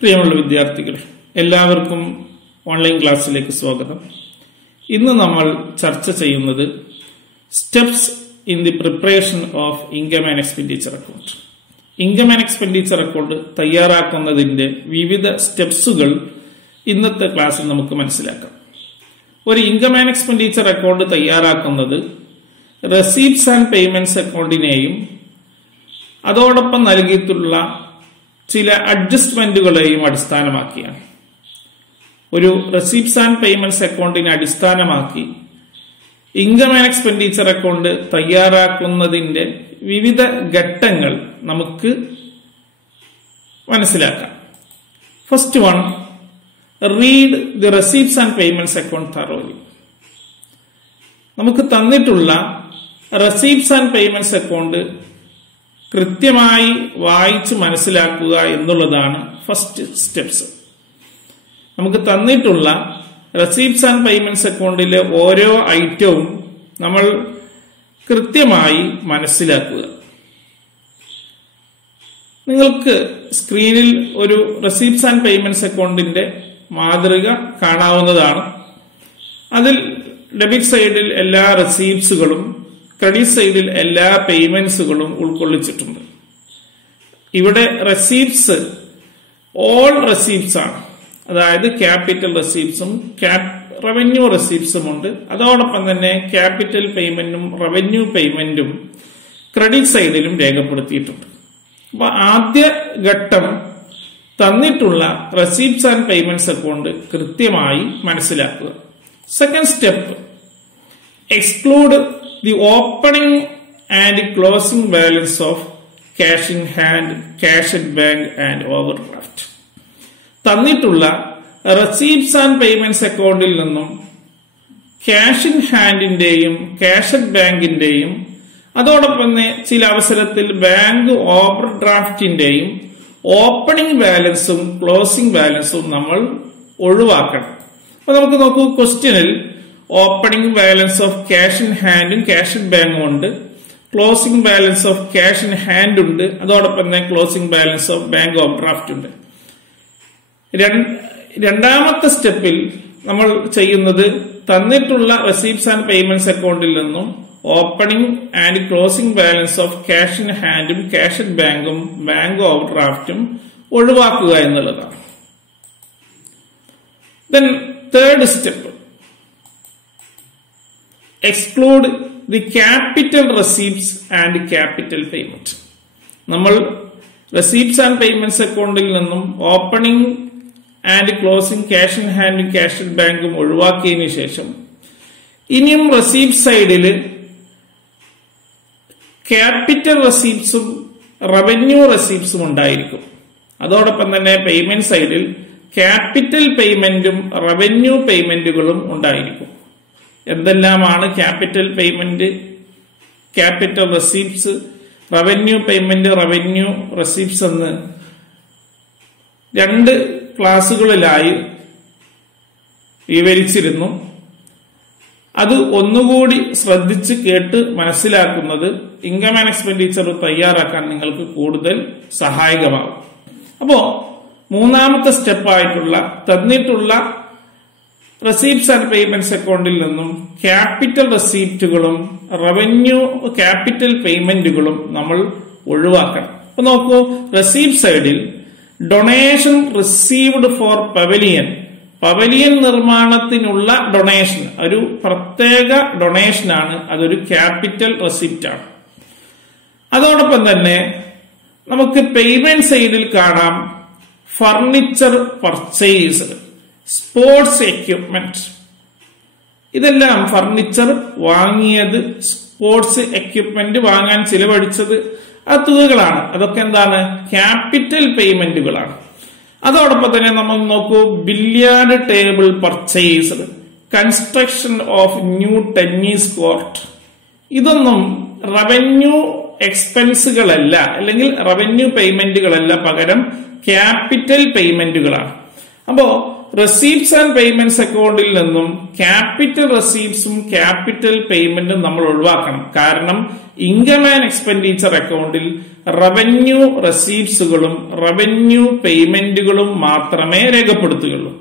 പ്രിയമുള്ള വിദ്യാർത്ഥികളെ, എല്ലാവർക്കും ഓൺലൈൻ ക്ലാസ്സിലേക്ക് സ്വാഗതം. ഇന്ന് നമ്മൾ ചർച്ച ചെയ്യുന്നത് steps in the preparation of income and expenditure account. Income and expenditure account തയ്യാറാക്കുന്നതിന്റെ വിവിധ സ്റ്റെപ്സുകൾ ഇന്നത്തെ ക്ലാസ്സിൽ നമുക്ക് മനസ്സിലാക്കാം. ഒരു ഇൻകം ആൻഡ് എക്സ്പെൻഡിച്ചർ അക്കൗണ്ട് തയ്യാറാക്കുന്നത് റെസീപ്റ്റ്സ് ആൻഡ് പേയ്മെന്റ്സ് അക്കൗണ്ടിനെയും അതോടൊപ്പം നൽകിയിട്ടുള്ള ചില അഡ്ജസ്റ്റ്മെന്റുകളെയും അടിസ്ഥാനമാക്കിയാണ്. ഒരു റെസീപ്റ്റ്സ് ആൻഡ് പേയ്മെന്റ്സ് അക്കൗണ്ടിനെ അടിസ്ഥാനമാക്കി ഇൻകം ആൻഡ് എക്സ്പെൻഡിച്ചർ അക്കൗണ്ട് തയ്യാറാക്കുന്നതിന്റെ വിവിധ ഘട്ടങ്ങൾ നമുക്ക് മനസ്സിലാക്കാം. First one, read the receipts and payments account thoroughly. നമുക്ക് തന്നിട്ടുള്ള റെസീപ്റ്റ്സ് ആൻഡ് പേയ്മെന്റ്സ് അക്കൗണ്ട് കൃത്യമായി വായിച്ച് മനസ്സിലാക്കുക എന്നുള്ളതാണ് ഫസ്റ്റ് സ്റ്റെപ്സ്. നമുക്ക് തന്നിട്ടുള്ള റെസീപ്റ്റ്സ് ആൻഡ് പേയ്മെന്റ്സ് അക്കൗണ്ടിലെ ഓരോ ഐറ്റവും നമ്മൾ കൃത്യമായി മനസ്സിലാക്കുക. നിങ്ങൾക്ക് സ്ക്രീനിൽ ഒരു റെസീപ്റ്റ്സ് ആൻഡ് പേയ്മെന്റ്സ് അക്കൗണ്ടിന്റെ മാതൃക കാണാവുന്നതാണ്. അതിൽ ഡെബിറ്റ് സൈഡിൽ എല്ലാ റെസീപ്റ്റ്സുകളും ക്രെഡിറ്റ് സൈഡിൽ എല്ലാ പേയ്മെന്റ്സുകളും ഉൾക്കൊള്ളിച്ചിട്ടുണ്ട്. ഇവിടെ റെസീപ്റ്റ്സ് ഓൾ റെസീപ്റ്റ്സ് ആണ്, അതായത് ക്യാപിറ്റൽ റെസീപ്റ്റ്സും റവന്യൂ റെസീപ്റ്റ്സും ഉണ്ട്. അതോടൊപ്പം തന്നെ ക്യാപിറ്റൽ പേയ്മെന്റും റവന്യൂ പേയ്മെന്റും ക്രെഡിറ്റ് സൈഡിലും രേഖപ്പെടുത്തിയിട്ടുണ്ട്. അപ്പൊ ആദ്യ ഘട്ടം തന്നിട്ടുള്ള റെസീപ്റ്റ്സ് ആൻഡ് പേയ്മെന്റ്സ് അക്കൗണ്ട് കൃത്യമായി മനസ്സിലാക്കുക. Second step, exclude the opening and closing balance of cash in hand, cash at bank and overdraft. തന്നിട്ടുള്ള റെസീപ്റ്റ്സ് ആൻഡ് പേയ്മെന്റ്സ് അക്കൗണ്ടിൽ നിന്നും ക്യാഷ് ഇൻ ഹാൻഡിന്റെയും ക്യാഷ് അറ്റ് ബാങ്കിന്റെയും അതോടൊപ്പം തന്നെ ചില അവസരത്തിൽ ബാങ്ക് ഓവർ ഡ്രാഫ്റ്റിന്റെയും ഓപ്പണിംഗ് ബാലൻസും ക്ലോസിംഗ് ബാലൻസും നമ്മൾ ഒഴിവാക്കണം. അപ്പൊ നമുക്ക് നോക്കൂ, ക്വസ്റ്റ്യനിൽ opening balance of cash in ഹാൻഡും ക്യാഷ് ഇൻ ബാങ്കും ഉണ്ട്, closing balance of cash in hand ഉണ്ട്, അതോടൊപ്പം തന്നെ closing balance of bank overdraft ഉണ്ട്. രണ്ടാമത്തെ സ്റ്റെപ്പിൽ നമ്മൾ ചെയ്യുന്നത് തന്നിട്ടുള്ള റെസീപ്റ്റ്സ് ആൻഡ് പേയ്മെന്റ്സ് അക്കൗണ്ടിൽ നിന്നും opening and closing balance of cash in ഹാൻഡും ക്യാഷ് അറ്റ് ബാങ്കും ബാങ്ക് ഓവർ ഡ്രാഫ്റ്റും ഒഴിവാക്കുക എന്നുള്ളതാണ്. Then third step, exclude the capital receipts and capital payment. നമ്മൾ റെസീപ്റ്റ്സ് ആൻഡ് പേയ്മെന്റ്സ് അക്കൗണ്ടിൽ നിന്നും opening and closing cash in ഹാൻഡും ക്യാഷ് അറ്റ് ബാങ്കും ഒഴിവാക്കിയതിനു ശേഷം ഇനിയും റെസീപ്റ്റ് സൈഡിൽ ക്യാപിറ്റൽ റെസീപ്റ്റ്സും റവന്യൂ റെസീപ്റ്റ്സും ഉണ്ടായിരിക്കും. അതോടൊപ്പം തന്നെ പേയ്മെന്റ് സൈഡിൽ ക്യാപിറ്റൽ പേയ്മെന്റും റവന്യൂ പേയ്മെന്റുകളും ഉണ്ടായിരിക്കും. എന്തെല്ലാമാണ് capital payment, capital receipts, revenue payment, revenue receipts എന്ന് 2 ക്ലാസുകളിലായി വിവരിച്ചിരുന്നു. അത് ഒന്നുകൂടി ശ്രദ്ധിച്ച് കേട്ട് മനസ്സിലാക്കുന്നത് ഇൻകം ആൻഡ് എക്സ്പെൻഡിച്ചർ തയ്യാറാക്കാൻ നിങ്ങൾക്ക് കൂടുതൽ സഹായകമാകും. അപ്പോ മൂന്നാമത്തെ സ്റ്റെപ്പായിട്ടുള്ള തന്നിട്ടുള്ള റെസീപ്റ്റ്സ് ആൻഡ് പേയ്മെന്റ്സ് അക്കൗണ്ടിൽ നിന്നും ക്യാപിറ്റൽ റെസീപ്റ്റുകളും റവന്യൂ ക്യാപിറ്റൽ പേയ്മെന്റുകളും നമ്മൾ ഒഴിവാക്കണം. അപ്പൊ നോക്കൂ, റെസീപ്റ്റ് സൈഡിൽ ഡൊണേഷൻ റിസീവ്ഡ് ഫോർ പവലിയൻ നിർമ്മാണത്തിനുള്ള ഡൊണേഷൻ ഒരു പ്രത്യേക ഡൊണേഷനാണ്, അതൊരു ക്യാപിറ്റൽ റെസിപ്റ്റ് ആണ്. അതോടൊപ്പം തന്നെ നമുക്ക് പേയ്മെന്റ് സൈഡിൽ കാണാം ഫർണിച്ചർ പർച്ചേസ്, സ്പോർട്സ് എക്യുപ്മെന്റ്. ഇതെല്ലാം ഫർണിച്ചർ വാങ്ങിയത്, സ്പോർട്സ് എക്യുപ്മെന്റ് വാങ്ങാൻ ചിലവഴിച്ചത് ആ തുകകളാണ്. അതൊക്കെ എന്താണ്? ക്യാപിറ്റൽ പേയ്മെന്റുകളാണ്. അതോടൊപ്പം തന്നെ നമ്മൾ നോക്കൂ, billiard table purchase, construction of new tennis court. ഇതൊന്നും റവന്യൂ എക്സ്പെൻസുകളല്ല, അല്ലെങ്കിൽ റവന്യൂ പേയ്മെന്റുകളല്ല, പകരം ക്യാപിറ്റൽ പേയ്മെന്റുകളാണ്. അപ്പോ റെസീപ്റ്റ്സ് ആൻഡ് പേയ്മെന്റ്സ് അക്കൗണ്ടിൽ നിന്നും ക്യാപിറ്റൽ റെസീപ്റ്റ്സും ക്യാപിറ്റൽ പേയ്മെന്റും നമ്മൾ ഒഴിവാക്കണം. കാരണം ഇൻകം ആൻഡ് എക്സ്പെൻഡിച്ചർ അക്കൗണ്ടിൽ റവന്യൂ റെസീപ്റ്റ്സുകളും റവന്യൂ പേയ്മെന്റുകളും മാത്രമേ രേഖപ്പെടുത്തുകയുള്ളൂ.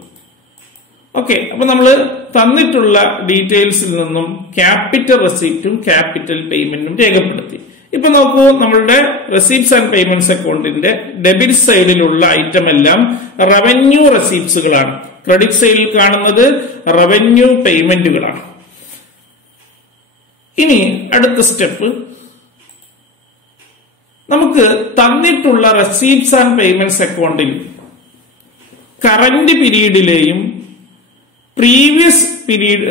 ഓക്കെ, അപ്പൊ നമ്മൾ തന്നിട്ടുള്ള ഡീറ്റെയിൽസിൽ നിന്നും ക്യാപിറ്റൽ റെസീപ്റ്റും ക്യാപിറ്റൽ പേയ്മെന്റും രേഖപ്പെടുത്തി. ഇപ്പൊ നോക്കൂ, നമ്മളുടെ റെസീപ്റ്റ്സ് ആൻഡ് പേയ്മെന്റ്സ് അക്കൗണ്ടിന്റെ ഡെബിറ്റ് സൈഡിലുള്ള ഐറ്റം എല്ലാം റവന്യൂ റെസീപ്റ്റ്സുകളാണ്. ക്രെഡിറ്റ് സൈഡിൽ കാണുന്നത് റവന്യൂ പേയ്മെന്റുകളാണ്. ഇനി അടുത്ത സ്റ്റെപ്പ്, നമുക്ക് തന്നിട്ടുള്ള റെസീപ്റ്റ്സ് ആൻഡ് പേയ്മെന്റ്സ് അക്കൗണ്ടിൽ കറന്റ് പീരീഡിലെയും പ്രീവിയസ് പീരീഡ്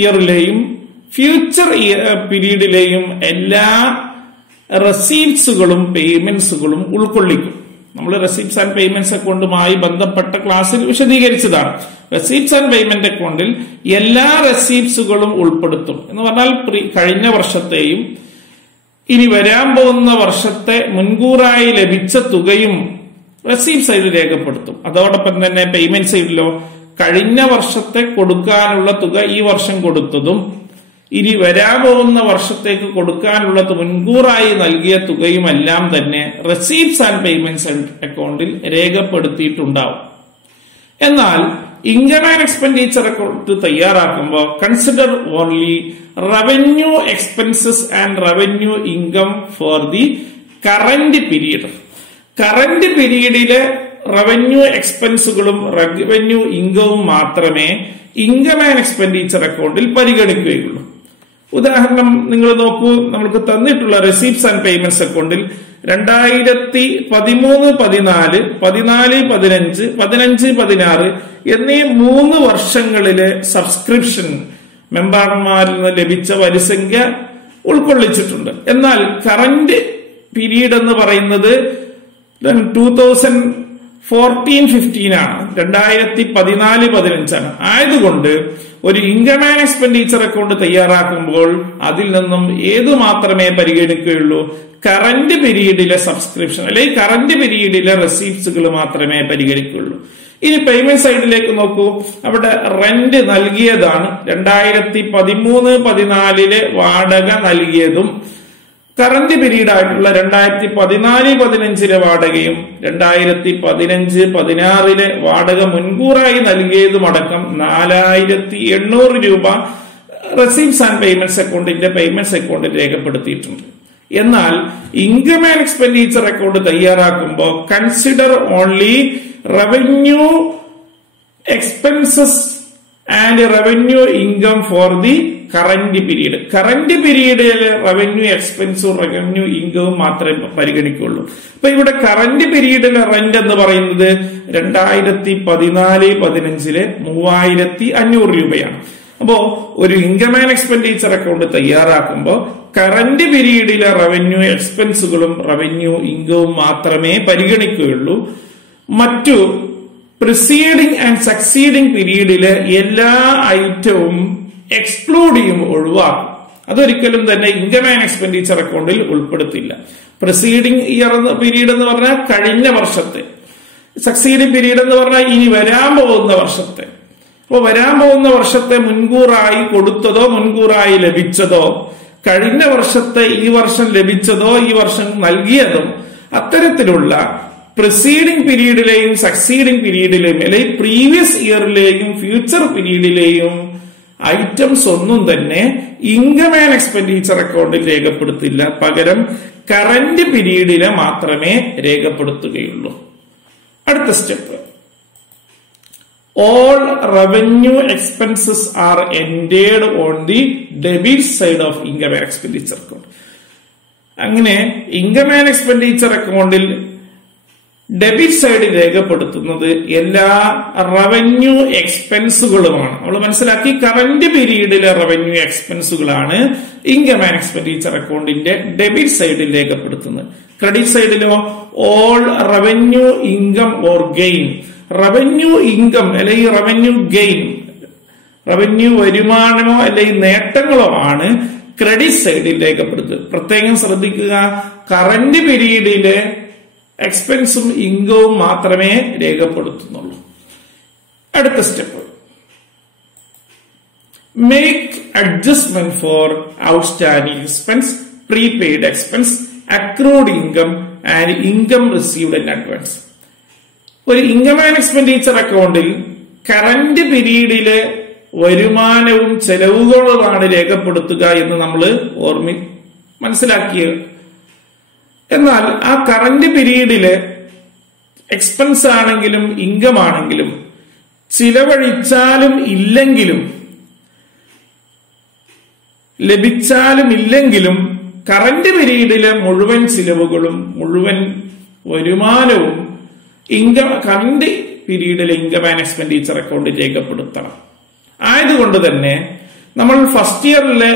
ഇയറിലെയും ഫ്യൂച്ചർ പീരീഡിലെയും എല്ലാ റെസീപ്റ്റ്സുകളും പേയ്മെന്റ്സുകളും ഉൾക്കൊള്ളിക്കും. നമ്മൾ റെസീപ്റ്റ്സ് ആൻഡ് പേയ്മെന്റ്സ് അക്കൗണ്ടുമായി ബന്ധപ്പെട്ട ക്ലാസ്സിൽ വിശദീകരിച്ചതാണ്. റെസീപ്റ്റ്സ് ആൻഡ് പേയ്മെന്റ് അക്കൗണ്ടിൽ എല്ലാ റെസീപ്റ്റ്സുകളും ഉൾപ്പെടുത്തും എന്ന് പറഞ്ഞാൽ കഴിഞ്ഞ വർഷത്തെയും ഇനി വരാൻ പോകുന്ന വർഷത്തെ മുൻകൂറായി ലഭിച്ച തുകയും റെസീപ്റ്റ് സൈഡിൽ രേഖപ്പെടുത്തും. അതോടൊപ്പം തന്നെ പേയ്മെന്റ് സൈഡിലോ കഴിഞ്ഞ വർഷത്തെ കൊടുക്കാനുള്ള തുക ഈ വർഷം കൊടുത്തതും ഇനി വരാൻ പോകുന്ന വർഷത്തേക്ക് കൊടുക്കാനുള്ളത് മുൻകൂറായി നൽകിയ തുകയുമെല്ലാം തന്നെ റെസീപ്റ്റ്സ് ആൻഡ് പേയ്മെന്റ്സ് അക്കൗണ്ടിൽ രേഖപ്പെടുത്തിയിട്ടുണ്ടാവും. എന്നാൽ ഇൻകം ആൻഡ് എക്സ്പെൻഡിച്ചർ അക്കൗണ്ട് തയ്യാറാക്കുമ്പോൾ consider only revenue expenses and revenue income for the current period. Current പീരീഡിലെ റവന്യൂ എക്സ്പെൻസുകളും റവന്യൂ ഇൻകവും മാത്രമേ ഇൻകം ആൻഡ് എക്സ്പെൻഡിച്ചർ അക്കൗണ്ടിൽ പരിഗണിക്കുകയുള്ളൂ. ഉദാഹരണം നിങ്ങൾ നോക്കൂ, നമുക്ക് തന്നിട്ടുള്ള റെസീപ്റ്റ്സ് ആൻഡ് പേയ്മെന്റ്സ് അക്കൗണ്ടിൽ 2013, 14, 14, 15, 15, 16 എന്നീ 3 വർഷങ്ങളിലെ സബ്സ്ക്രിപ്ഷൻ മെമ്പർമാരിൽ നിന്ന് ലഭിച്ച വരിസംഖ്യ ഉൾക്കൊള്ളിച്ചിട്ടുണ്ട്. എന്നാൽ കറന്റ് പീരീഡ് എന്ന് പറയുന്നത് 2014-15 ആണ്, 2014-15 ആണ്. ആയതുകൊണ്ട് ഒരു ഇൻകം ആൻഡ് എക്സ്പെൻഡിച്ചർ അക്കൗണ്ട് തയ്യാറാക്കുമ്പോൾ അതിൽ നിന്നും ഏതു മാത്രമേ പരിഗണിക്കുകയുള്ളൂ? കറന്റ് പീരീഡിലെ സബ്സ്ക്രിപ്ഷൻ അല്ലെങ്കിൽ കറന്റ് പീരീഡിലെ റെസീപ്റ്റ്സുകൾ മാത്രമേ പരിഗണിക്കുകയുള്ളൂ. ഇനി പേയ്മെന്റ് സൈഡിലേക്ക് നോക്കൂ, അവിടെ റെന്റ് നൽകിയതാണ്. 2013-14 വാടക നൽകിയതും കറന്റ് പീരീഡ് ആയിട്ടുള്ള 2014-15 വാടകയും 2015-16 വാടക മുൻകൂറായി നൽകിയതുമടക്കം 4800 രൂപ റെസീപ്റ്റ്സ് ആൻഡ് പേയ്മെന്റ്സ് അക്കൗണ്ടിന്റെ പേയ്മെന്റ്സ് അക്കൗണ്ടിൽ രേഖപ്പെടുത്തിയിട്ടുണ്ട്. എന്നാൽ ഇൻകം ആൻഡ് എക്സ്പെൻഡിച്ചർ അക്കൗണ്ട് തയ്യാറാക്കുമ്പോൾ consider only revenue expenses and revenue income for the current period. Current പീരീഡിലെ റവന്യൂ എക്സ്പെൻസും റവന്യൂ ഇൻകവും മാത്രമേ പരിഗണിക്കുള്ളൂ. അപ്പൊ ഇവിടെ കറന്റ് പീരീഡിലെ റെന്റ് എന്ന് പറയുന്നത് 2014-15 3500 രൂപയാണ്. അപ്പോ ഒരു ഇൻകം ആൻഡ് എക്സ്പെൻഡിച്ചർ അക്കൗണ്ട് തയ്യാറാക്കുമ്പോൾ കറന്റ് പീരീഡിലെ റവന്യൂ എക്സ്പെൻസുകളും റവന്യൂ ഇൻകവും മാത്രമേ പരിഗണിക്കുകയുള്ളൂ. മറ്റു പ്രിസീഡിംഗ് ആൻഡ് സക്സീഡിംഗ് പീരീഡിലെ എല്ലാ ഐറ്റവും എക്സ്ക്ലൂഡ് ചെയ്യും, ഒഴിവാക്കും. അതൊരിക്കലും തന്നെ ഇൻകം ആൻഡ് എക്സ്പെൻഡിച്ചർ അക്കൗണ്ടിൽ ഉൾപ്പെടുത്തില്ല. പ്രിസീഡിംഗ് ഇയർ പീരീഡ് എന്ന് പറഞ്ഞാൽ കഴിഞ്ഞ വർഷത്തെ, സക്സീഡിംഗ് പീരീഡ് എന്ന് പറഞ്ഞാൽ ഇനി വരാൻ പോകുന്ന വർഷത്തെ. അപ്പോൾ വരാൻ പോകുന്ന വർഷത്തെ മുൻകൂറായി കൊടുത്തതോ മുൻകൂറായി ലഭിച്ചതോ കഴിഞ്ഞ വർഷത്തെ ഈ വർഷം ലഭിച്ചതോ ഈ വർഷം നൽകിയതും അത്തരത്തിലുള്ള പ്രിസീഡിംഗ് പീരീഡിലെയും സക്സീഡിംഗ് പീരീഡിലെയും അല്ലെങ്കിൽ പ്രീവിയസ് ഇയറിലെയും ഫ്യൂച്ചർ പീരീഡിലെയും ഐറ്റംസ് ഒന്നും തന്നെ ഇൻകം ആൻഡ് എക്സ്പെൻഡിച്ചർ അക്കൗണ്ടിൽ രേഖപ്പെടുത്തില്ല. പകരം കറന്റ് പീരീഡിലെ മാത്രമേ രേഖപ്പെടുത്തുകയുള്ളൂ. അടുത്ത step, all revenue expenses are entered on the debit side of income and expenditure account. അങ്ങനെ ഇൻകം ആൻഡ് എക്സ്പെൻഡിച്ചർ അക്കൗണ്ടിൽ ഡെബിറ്റ് സൈഡിൽ രേഖപ്പെടുത്തുന്നത് എല്ലാ റവന്യൂ എക്സ്പെൻസുകളുമാണ്. നമ്മൾ മനസ്സിലാക്കി, കറന്റ് പീരീഡിലെ റവന്യൂ എക്സ്പെൻസുകളാണ് ഇൻകം ആൻഡ് എക്സ്പെൻഡിച്ചർ അക്കൗണ്ടിന്റെ ഡെബിറ്റ് സൈഡിൽ രേഖപ്പെടുത്തുന്നത്. ക്രെഡിറ്റ് സൈഡിലോ all revenue income or gain. Revenue income അല്ലെങ്കിൽ റവന്യൂ ഗെയിൻ, റവന്യൂ വരുമാനമോ അല്ലെങ്കിൽ നേട്ടങ്ങളോ ആണ് ക്രെഡിറ്റ് സൈഡിൽ രേഖപ്പെടുത്തുന്നത്. പ്രത്യേകം ശ്രദ്ധിക്കുക, കറന്റ് പീരീഡിലെ എക്സ്പെൻസും ഇൻകവും മാത്രമേ രേഖപ്പെടുത്തുന്നുള്ളൂ. അടുത്ത step, make adjustment for outstanding expense, prepaid expense, accrued income and income received in advance. ഒരു ഇൻകം ആൻഡ് എക്സ്പെൻഡിച്ചർ അക്കൗണ്ടിൽ കറന്റ് പീരീഡിലെ വരുമാനവും ചെലവുകളുമാണ് രേഖപ്പെടുത്തുക എന്ന് നമ്മൾ മനസ്സിലാക്കിയത്. എന്നാൽ ആ കറന്റ് പീരീഡില് എക്സ്പെൻസ് ആണെങ്കിലും ഇൻകം ആണെങ്കിലും ചിലവഴിച്ചാലും ഇല്ലെങ്കിലും ലഭിച്ചാലും ഇല്ലെങ്കിലും കറന്റ് പീരീഡിലെ മുഴുവൻ ചിലവുകളും മുഴുവൻ വരുമാനവും കറന്റ് പീരീഡിലെ ഇൻകം ആൻഡ് എക്സ്പെൻഡിച്ചർ അക്കൗണ്ടിൽ രേഖപ്പെടുത്തണം. ആയതുകൊണ്ട് തന്നെ നമ്മൾ ഫസ്റ്റ് ഇയറിലെ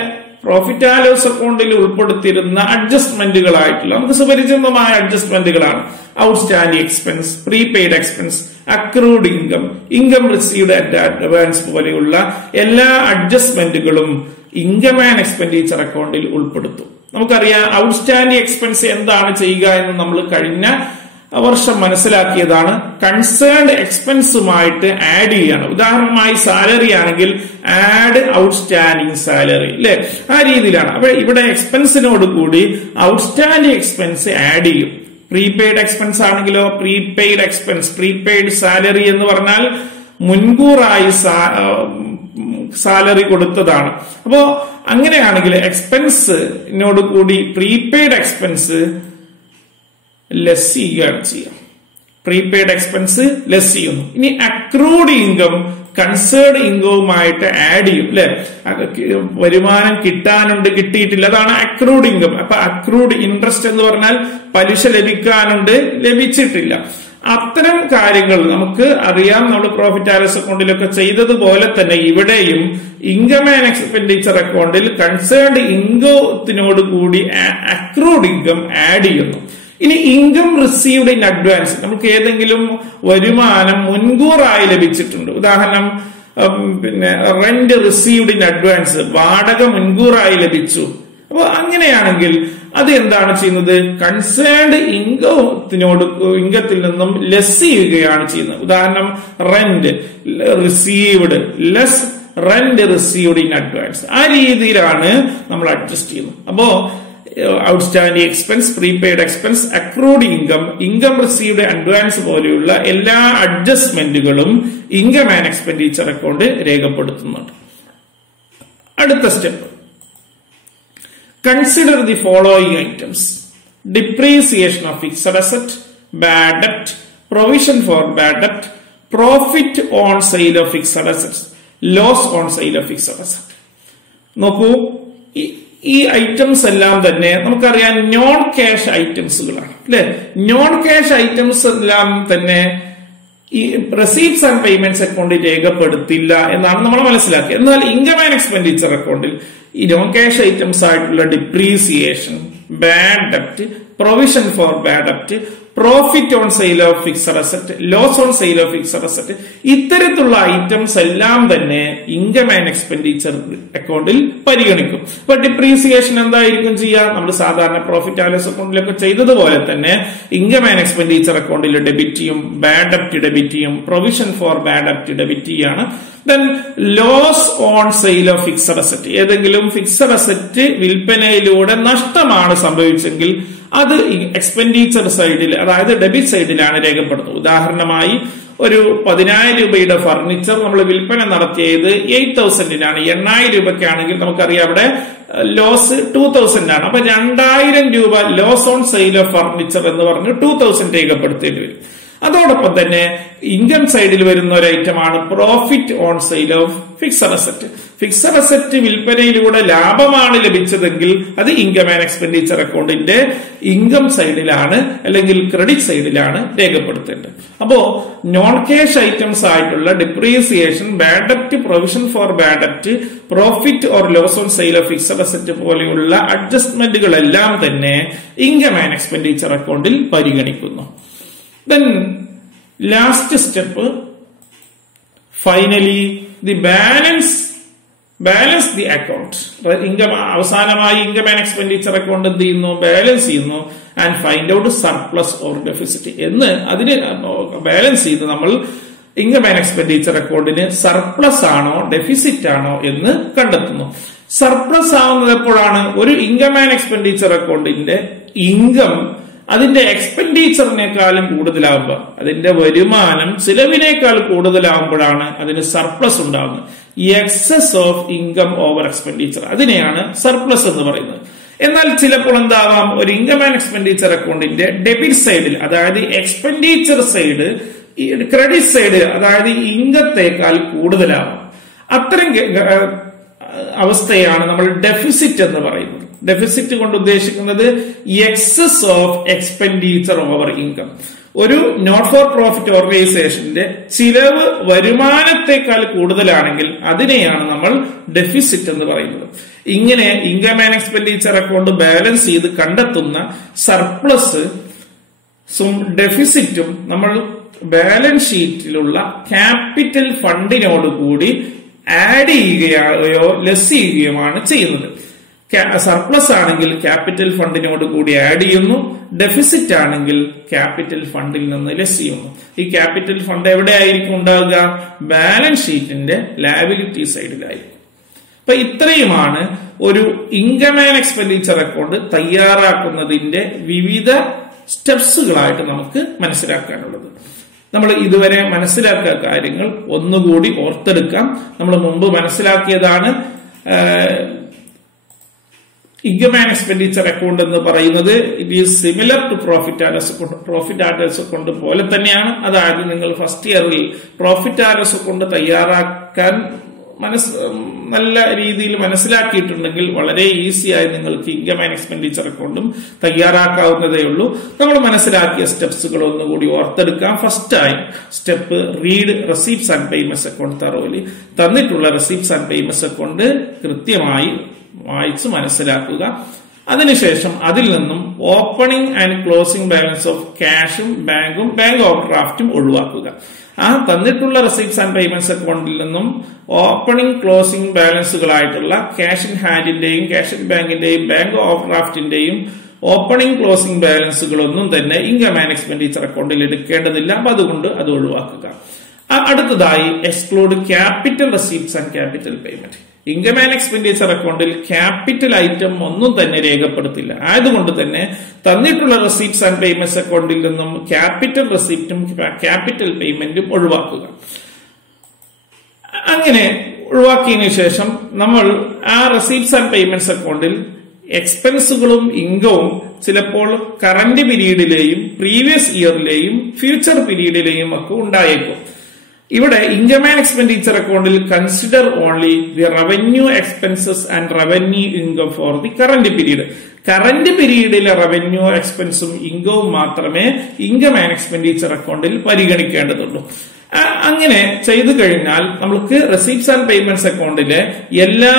പ്രോഫിറ്റ് ആൻഡ് ലോസ് അക്കൗണ്ടിൽ ഉൾപ്പെടുത്തിയിരുന്ന അഡ്ജസ്റ്റ്മെന്റുകളായിട്ടുള്ള നമുക്ക് സുപരിചിതമായ അഡ്ജസ്റ്റ്മെന്റുകളാണ് outstanding expense, prepaid expense, accrued income, income received at advance പോലെയുള്ള എല്ലാ അഡ്ജസ്റ്റ്മെന്റുകളും ഇൻകം ആൻഡ് എക്സ്പെൻഡിച്ചർ അക്കൗണ്ടിൽ ഉൾപ്പെടുത്തും. നമുക്കറിയാം ഔട്ട്സ്റ്റാൻഡിംഗ് എക്സ്പെൻസ് എന്താണ് ചെയ്യുക എന്ന് നമ്മൾ കഴിഞ്ഞ വർഷം മനസ്സിലാക്കിയതാണ്. കൺസേൺഡ് എക്സ്പെൻസുമായിട്ട് ആഡ് ചെയ്യാണ്. ഉദാഹരണമായി സാലറി ആണെങ്കിൽ ആഡ് ഔട്ട്സ്റ്റാൻഡിംഗ് സാലറി, അല്ലെ? ആ രീതിയിലാണ്. അപ്പൊ ഇവിടെ എക്സ്പെൻസിനോട് കൂടി ഔട്ട്സ്റ്റാൻഡിംഗ് എക്സ്പെൻസ് ആഡ് ചെയ്യും. പ്രീപെയ്ഡ് എക്സ്പെൻസ് ആണെങ്കിലോ പ്രീപെയ്ഡ് എക്സ്പെൻസ്, പ്രീപെയ്ഡ് സാലറി എന്ന് പറഞ്ഞാൽ മുൻകൂറായി സാലറി കൊടുത്തതാണ്. അപ്പോ അങ്ങനെയാണെങ്കിൽ എക്സ്പെൻസിനോട് കൂടി പ്രീപെയ്ഡ് എക്സ്പെൻസ് ലെസ് ചെയ്യുകയാണ് ചെയ്യുക. പ്രീപെയ്ഡ് എക്സ്പെൻസ് ലെസ് ചെയ്യുന്നു. ഇനി അക്രൂഡ് ഇൻകം കൺസേർഡ് ഇൻകവുമായിട്ട് ആഡ് ചെയ്യും, അല്ലെ? വരുമാനം കിട്ടാനുണ്ട്, കിട്ടിയിട്ടില്ല, അതാണ് അക്രൂഡ് ഇൻകം. അപ്പൊ അക്രൂഡ് ഇൻട്രസ്റ്റ് എന്ന് പറഞ്ഞാൽ പലിശ ലഭിക്കാനുണ്ട്, ലഭിച്ചിട്ടില്ല. അത്തരം കാര്യങ്ങൾ നമുക്ക് അറിയാം. നമ്മൾ പ്രോഫിറ്റ് ആൻഡ് ലോസ് അക്കൗണ്ടിലൊക്കെ ചെയ്തതുപോലെ തന്നെ ഇവിടെയും ഇൻകം ആൻഡ് എക്സ്പെൻഡിച്ചർ അക്കൗണ്ടിൽ കൺസേൺഡ് ഇൻകത്തിനോട് കൂടി അക്രൂഡ് ഇൻകം ആഡ് ചെയ്യുന്നു. ഇനി ഇൻകം റിസീവ്ഡ് ഇൻ അഡ്വാൻസ്, നമുക്ക് ഏതെങ്കിലും വരുമാനം മുൻകൂറായി ലഭിച്ചിട്ടുണ്ട്. ഉദാഹരണം റെന്റ് റിസീവ്ഡ് ഇൻ അഡ്വാൻസ്, വാടക മുൻകൂറായി ലഭിച്ചു. അപ്പൊ അങ്ങനെയാണെങ്കിൽ അത് എന്താണ് ചെയ്യുന്നത്? കൺസേൺഡ് ഇൻകത്തിൽ നിന്നും ലെസ് ചെയ്യുകയാണ് ചെയ്യുന്നത്. ഉദാഹരണം rent received less rent received in advance. ആ രീതിയിലാണ് നമ്മൾ അഡ്ജസ്റ്റ് ചെയ്യുന്നത്. അപ്പോ outstanding expense, prepaid expense, accrued income, income received advance പോലെയുള്ള എല്ലാ അഡ്ജസ്റ്റ്മെന്റുകളും ഇൻകം ആൻഡ് എക്സ്പെൻഡിച്ചർ അക്കൗണ്ട് രേഖപ്പെടുത്തുന്നുണ്ട്. അടുത്ത step, consider the following items: depreciation of fixed asset, bad ഡെപ്റ്റ്, provision for bad ഡെപ്റ്റ്, profit on sale of fixed assets, loss on sale of fixed asset. നോക്കൂ, ഈ items എല്ലാം തന്നെ നമുക്കറിയാം non cash ഐറ്റംസുകളാണ്, അല്ലെ? Non cash items എല്ലാം തന്നെ ഈ receipts and payments അക്കൗണ്ടിൽ രേഖപ്പെടുത്തില്ല എന്നാണ് നമ്മൾ മനസ്സിലാക്കിയത്. എന്നാൽ ഇൻകം ആൻഡ് എക്സ്പെൻഡിച്ചർ അക്കൗണ്ടിൽ ഈ നോൺ ക്യാഷ് ഐറ്റംസ് ആയിട്ടുള്ള depreciation, bad ഡെപ്റ്റ്, provision for bad ഡെപ്റ്റ്, profit on sale of fixed asset, loss on sale of fixed asset, ഇത്തരത്തിലുള്ള ഐറ്റംസ് എല്ലാം തന്നെ ഇൻകം ആൻഡ് എക്സ്പെൻഡിച്ചർ അക്കൗണ്ടിൽ പരിഗണിക്കും. ഇപ്പൊ ഡിപ്രീസിയേഷൻ എന്തായിരിക്കും ചെയ്യുക? നമ്മൾ സാധാരണ പ്രോഫിറ്റ് ആൻഡ് ലോസ് അക്കൗണ്ടിലൊക്കെ ചെയ്തതുപോലെ തന്നെ ഇൻകം ആൻഡ് എക്സ്പെൻഡിച്ചർ അക്കൗണ്ടിൽ ഡെബിറ്റ് ചെയ്യും, ബാഡ് ഡെപ്റ്റ് ഡെബിറ്റ് ചെയ്യും, പ്രൊവിഷൻ ഫോർ ബാഡ് ഡെപ്റ്റ് ഡെബിറ്റ് ചെയ്യാണ്. Then loss on sale of fixed asset, ഏതെങ്കിലും ഫിക്സഡ് അസറ്റ് വിൽപ്പനയിലൂടെ നഷ്ടമാണ് സംഭവിച്ചെങ്കിൽ അത് എക്സ്പെൻഡിച്ചർ സൈഡിൽ, അതായത് ഡെബിറ്റ് സൈഡിലാണ് രേഖപ്പെടുത്തുന്നത്. ഉദാഹരണമായി ഒരു 10,000 രൂപയുടെ ഫർണിച്ചർ നമ്മൾ വിൽപ്പന നടത്തിയത് 8,000-നാണ്. 8,000 രൂപയ്ക്കാണെങ്കിൽ നമുക്കറിയാം അവിടെ ലോസ് 2,000 ആണ്. അപ്പൊ 2,000 രൂപ loss on sale of furniture എന്ന് പറഞ്ഞ് 2,000 രേഖപ്പെടുത്തേണ്ടി വരും. അതോടൊപ്പം തന്നെ ഇൻകം സൈഡിൽ വരുന്ന ഒരു ഐറ്റമാണ് profit on sale of fixed asset. Fixed asset വിൽപ്പനയിലൂടെ ലാഭമാണ് ലഭിച്ചതെങ്കിൽ അത് ഇൻകം ആൻഡ് എക്സ്പെൻഡിച്ചർ അക്കൗണ്ടിന്റെ ഇൻകം സൈഡിലാണ് അല്ലെങ്കിൽ ക്രെഡിറ്റ് സൈഡിലാണ് രേഖപ്പെടുത്തേണ്ടത്. അപ്പോ നോൺ ക്യാഷ് ഐറ്റംസ് ആയിട്ടുള്ള depreciation, bad ഡെപ്റ്റ്, provision for bad ഡെപ്റ്റ്, profit or loss on sale of fixed asset പോലെയുള്ള അഡ്ജസ്റ്റ്മെന്റുകളെല്ലാം തന്നെ ഇൻകം ആൻഡ് എക്സ്പെൻഡിച്ചർ അക്കൗണ്ടിൽ പരിഗണിക്കുന്നു. Then last step, finally the balance the account. Income അവസാനമായി ഇൻകം ആൻഡ് എക്സ്പെൻഡിച്ചർ അക്കൗണ്ട് എന്ത് ചെയ്യുന്നു? Balance ചെയ്യുന്നു. And find out surplus or deficit എന്ന് അതിന് ബാലൻസ് ചെയ്ത് നമ്മൾ ഇൻകം ആൻഡ് എക്സ്പെൻഡിച്ചർ അക്കൗണ്ടിന് സർപ്ലസ് ആണോ ഡെഫിസിറ്റ് ആണോ എന്ന് കണ്ടെത്തുന്നു. സർപ്ലസ് ആവുന്നത് എപ്പോഴാണ്? ഒരു ഇൻകം ആൻഡ് എക്സ്പെൻഡിച്ചർ അക്കൗണ്ടിന്റെ ഇൻകം അതിന്റെ എക്സ്പെൻഡിച്ചറിനേക്കാളും കൂടുതലാവുമ്പോൾ, അതിന്റെ വരുമാനം ചിലവിനേക്കാൾ കൂടുതലാവുമ്പോഴാണ് അതിന് സർപ്ലസ് ഉണ്ടാകുന്നത്. Excess of income over expenditure, അതിനെയാണ് സർപ്ലസ് എന്ന് പറയുന്നത്. എന്നാൽ ചിലപ്പോൾ എന്താവാം, ഒരു ഇൻകം ആൻഡ് എക്സ്പെൻഡിച്ചർ അക്കൗണ്ടിന്റെ ഡെബിറ്റ് സൈഡിൽ, അതായത് എക്സ്പെൻഡിച്ചർ സൈഡ് ക്രെഡിറ്റ് സൈഡ്, അതായത് ഇൻകത്തേക്കാൾ കൂടുതലാവാം. അത്തരം അവസ്ഥയാണ് നമ്മൾ ഡെഫിസിറ്റ് എന്ന് പറയുന്നത്. ഡെഫിസിറ്റ് കൊണ്ട് ഉദ്ദേശിക്കുന്നത് excess of expenditure over income. ഒരു നോട്ട് ഫോർ പ്രോഫിറ്റ് ഓർഗനൈസേഷന്റെ ചിലവ് വരുമാനത്തെക്കാൾ കൂടുതലാണെങ്കിൽ അതിനെയാണ് നമ്മൾ ഡെഫിസിറ്റ് എന്ന് പറയുന്നത്. ഇങ്ങനെ income and expenditure account balance ചെയ്ത് കണ്ടെത്തുന്ന സർപ്ലസ് ഡെഫിസിറ്റും നമ്മൾ ബാലൻസ് ഷീറ്റിലുള്ള ക്യാപിറ്റൽ ഫണ്ടിനോട് കൂടി ആഡ് ചെയ്യുകയോ ലെസ് ചെയ്യുകയുമാണ് ചെയ്യുന്നത്. സർപ്ലസ് ആണെങ്കിൽ ക്യാപിറ്റൽ ഫണ്ടിനോട് കൂടി ആഡ് ചെയ്യുന്നു, ഡെഫിസിറ്റ് ആണെങ്കിൽ ക്യാപിറ്റൽ ഫണ്ടിൽ നിന്ന് ലെസ് ചെയ്യുന്നു. ഈ ക്യാപിറ്റൽ ഫണ്ട് എവിടെയായിരിക്കും ഉണ്ടാവുക? ബാലൻസ് ഷീറ്റിന്റെ ലയബിലിറ്റി സൈഡിലായിരിക്കും. അപ്പൊ ഇത്രയുമാണ് ഒരു ഇൻകം ആൻഡ് എക്സ്പെൻഡിച്ചർ അക്കൗണ്ട് തയ്യാറാക്കുന്നതിന്റെ വിവിധ സ്റ്റെപ്സുകളായിട്ട് നമുക്ക് മനസ്സിലാക്കാനുള്ളത്. നമ്മൾ ഇതുവരെ മനസ്സിലാക്കിയ കാര്യങ്ങൾ ഒന്നുകൂടി ഓർത്തെടുക്കാം. നമ്മൾ മുമ്പ് മനസ്സിലാക്കിയതാണ് ഇൻകം ആൻഡ് എക്സ്പെൻഡിച്ചർ അക്കൗണ്ട് എന്ന് പറയുന്നത് it is similar to profit and loss account പോലെ തന്നെയാണ്. അതായത് നിങ്ങൾ ഫസ്റ്റ് ഇയറിൽ പ്രോഫിറ്റ് ആൻഡ് ലോസ് അക്കൗണ്ട് തയ്യാറാക്കാൻ നല്ല രീതിയിൽ മനസ്സിലാക്കിയിട്ടുണ്ടെങ്കിൽ വളരെ ഈസിയായി നിങ്ങൾക്ക് ഇൻകം ആൻഡ് എക്സ്പെൻഡിച്ചർ അക്കൗണ്ടും തയ്യാറാക്കാവുന്നതേ ഉള്ളൂ. നമ്മൾ മനസ്സിലാക്കിയ സ്റ്റെപ്സുകൾ ഒന്നുകൂടി ഓർത്തെടുക്കാം. ഫസ്റ്റായി step, read receipts and payments account thoroughly. തന്നിട്ടുള്ള റെസീപ്റ്റ്സ് ആൻഡ് പേയ്മെന്റ്സ് അക്കൗണ്ട് കൃത്യമായി വായിച്ച് മനസ്സിലാക്കുക. അതിനുശേഷം അതിൽ നിന്നും opening and closing balance of ക്യാഷും ബാങ്ക് ഓവർഡ്രാഫ്റ്റും ഒഴിവാക്കുക. ആ തന്നിട്ടുള്ള റെസീപ്റ്റ്സ് ആൻഡ് പേയ്മെന്റ്സ് അക്കൗണ്ടിൽ നിന്നും ഓപ്പണിംഗ് ക്ലോസിംഗ് ബാലൻസുകളായിട്ടുള്ള ക്യാഷ് ഇൻ ഹാൻഡിന്റെയും ക്യാഷ് ഇൻ ബാങ്കിന്റെയും ബാങ്ക് ഓവർഡ്രാഫ്റ്റിന്റെയും ഓപ്പണിംഗ് ക്ലോസിംഗ് ബാലൻസുകളൊന്നും തന്നെ ഇൻകം ആൻഡ് എക്സ്പെൻഡിച്ചർ അക്കൗണ്ടിൽ എടുക്കേണ്ടതില്ല. അപ്പൊ അതുകൊണ്ട് അത് ഒഴിവാക്കുക. അടുത്തതായി exclude capital receipts and capital payment. Income and expenditure അക്കൗണ്ടിൽ ക്യാപിറ്റൽ ഐറ്റം ഒന്നും തന്നെ രേഖപ്പെടുത്തില്ല. ആയതുകൊണ്ട് തന്നെ തന്നിട്ടുള്ള റെസീപ്റ്റ്സ് ആൻഡ് പേയ്മെന്റ്സ് അക്കൗണ്ടിൽ നിന്നും ക്യാപിറ്റൽ റെസീപ്റ്റും ക്യാപിറ്റൽ പേയ്മെന്റും ഒഴിവാക്കുക. അങ്ങനെ ഒഴിവാക്കിയതിനു ശേഷം നമ്മൾ ആ റെസീപ്റ്റ്സ് ആൻഡ് പേയ്മെന്റ്സ് അക്കൗണ്ടിൽ എക്സ്പെൻസുകളും ഇൻകവും ചിലപ്പോൾ കറന്റ് പീരീഡിലെയും പ്രീവിയസ് ഇയറിലെയും ഫ്യൂച്ചർ പീരീഡിലെയും ഒക്കെ ഉണ്ടായേക്കും. ഇവിടെ ഇൻകം ആൻഡ് എക്സ്പെൻഡിച്ചർ അക്കൗണ്ടിൽ consider only the revenue expenses and revenue income for the current period. Current പീരീഡിലെ റവന്യൂ എക്സ്പെൻസും ഇൻകവും മാത്രമേ ഇൻകം ആൻഡ് എക്സ്പെൻഡിച്ചർ അക്കൗണ്ടിൽ പരിഗണിക്കേണ്ടതുള്ളൂ. അങ്ങനെ ചെയ്തു കഴിഞ്ഞാൽ നമുക്ക് റെസീപ്റ്റ്സ് ആൻഡ് പേയ്മെന്റ്സ് അക്കൗണ്ടിലെ എല്ലാ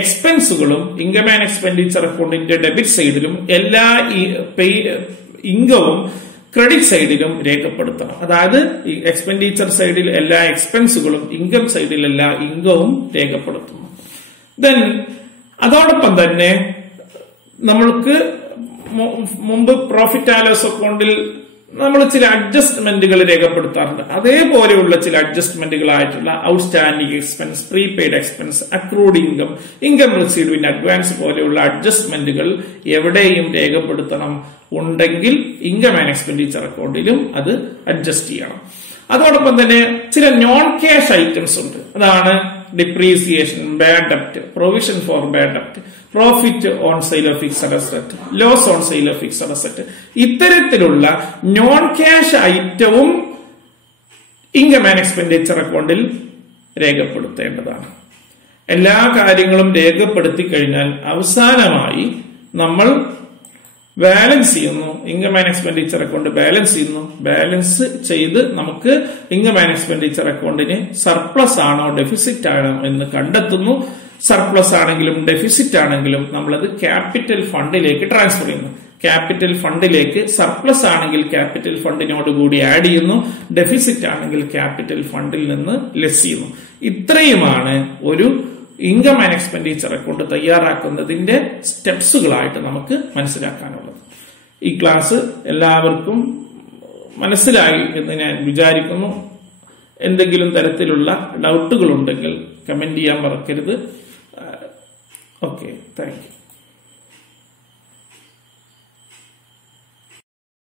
എക്സ്പെൻസുകളും ഇൻകം ആൻഡ് എക്സ്പെൻഡിച്ചർ അക്കൗണ്ടിന്റെ ഡെബിറ്റ് സൈഡിലും എല്ലാ ഇൻകവും ക്രെഡിറ്റ് സൈഡിലും രേഖപ്പെടുത്തണം. അതായത് എക്സ്പെൻഡിച്ചർ സൈഡിൽ എല്ലാ എക്സ്പെൻസുകളും ഇൻകം സൈഡിൽ എല്ലാ ഇൻകവും രേഖപ്പെടുത്തുന്നു. ദെൻ അതോടൊപ്പം തന്നെ നമ്മൾക്ക് മുമ്പ് പ്രോഫിറ്റ് ആൻഡ് ലോസ് അക്കൗണ്ടിൽ നമ്മൾ ചില അഡ്ജസ്റ്റ്മെന്റുകൾ രേഖപ്പെടുത്താറുണ്ട്. അതേപോലെയുള്ള ചില അഡ്ജസ്റ്റ്മെന്റുകളായിട്ടുള്ള outstanding expense, prepaid expense, accrued income, income received in advance പോലെയുള്ള അഡ്ജസ്റ്റ്മെന്റുകൾ എവിടെയും രേഖപ്പെടുത്തണം. ഉണ്ടെങ്കിൽ ഇൻകം ആൻഡ് എക്സ്പെൻഡിച്ചർ അക്കൗണ്ടിലും അത് അഡ്ജസ്റ്റ് ചെയ്യണം. അതോടൊപ്പം തന്നെ ചില നോൺ ക്യാഷ് ഐറ്റംസ് ഉണ്ട്. അതാണ് depreciation, bad ഡെപ്റ്റ്, provision for bad ഡെപ്റ്റ്, profit on sale of fixed asset, loss on sale of fixed asset. ഇത്തരത്തിലുള്ള നോൺ ക്യാഷ് ഐറ്റവും ഇൻകം ആൻഡ് എക്സ്പെൻഡിച്ചർ അക്കൗണ്ടിൽ രേഖപ്പെടുത്തേണ്ടതാണ്. എല്ലാ കാര്യങ്ങളും രേഖപ്പെടുത്തി കഴിഞ്ഞാൽ അവസാനമായി നമ്മൾ ബാലൻസ് ചെയ്യുന്നു. Income and expenditure account balance ചെയ്യുന്നു. ബാലൻസ് ചെയ്ത് നമുക്ക് ഇൻകം ആൻഡ് എക്സ്പെൻഡിച്ചർ അക്കൗണ്ടിന് സർപ്ലസ് ആണോ ഡെഫിസിറ്റ് ആണോ എന്ന് കണ്ടെത്തുന്നു. സർപ്ലസ് ആണെങ്കിലും ഡെഫിസിറ്റ് ആണെങ്കിലും നമ്മളത് ക്യാപിറ്റൽ ഫണ്ടിലേക്ക് ട്രാൻസ്ഫർ ചെയ്യുന്നു. ക്യാപിറ്റൽ ഫണ്ടിലേക്ക് സർപ്ലസ് ആണെങ്കിൽ ക്യാപിറ്റൽ ഫണ്ടിനോട് കൂടി ആഡ് ചെയ്യുന്നു. ഡെഫിസിറ്റ് ആണെങ്കിൽ ക്യാപിറ്റൽ ഫണ്ടിൽ നിന്ന് ലെസ് ചെയ്യുന്നു. ഇത്രയുമാണ് ഒരു ഇൻകം ആൻഡ് എക്സ്പെൻഡിച്ചർ അക്കൗണ്ട് തയ്യാറാക്കുന്നതിന്റെ സ്റ്റെപ്സുകളായിട്ട് നമുക്ക് മനസ്സിലാക്കാനുള്ളത്. ഈ ക്ലാസ് എല്ലാവർക്കും മനസ്സിലായി എന്ന് ഞാൻ വിചാരിക്കുന്നു. എന്തെങ്കിലും തരത്തിലുള്ള ഡൗട്ടുകൾ ഉണ്ടെങ്കിൽ കമന്റ് ചെയ്യാൻ മറക്കരുത്. Okay, thank you.